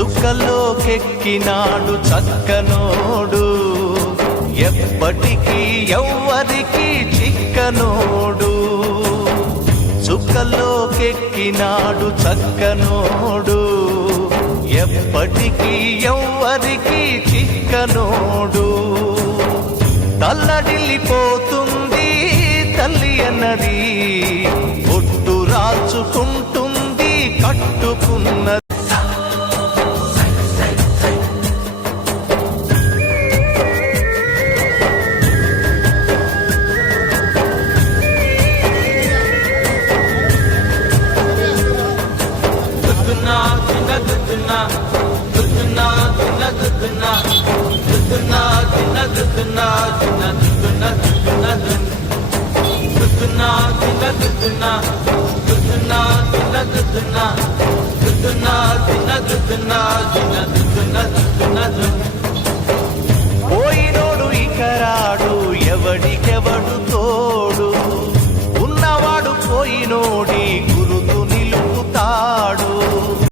చుక్కలోకెక్కినాడు చక్కనోడు. ఎప్పటికీ ఎవ్వరికి చిక్కనోడు. చుక్కలోకెక్కినాడు చక్కనోడు. ఎప్పటికీ ఎవ్వరికి చిక్కనోడు. తల్లడిల్లిపోతుంది పోయినోడు ఇకరాడు ఎవడికెవడు తోడు. ఉన్నవాడు పోయినోడి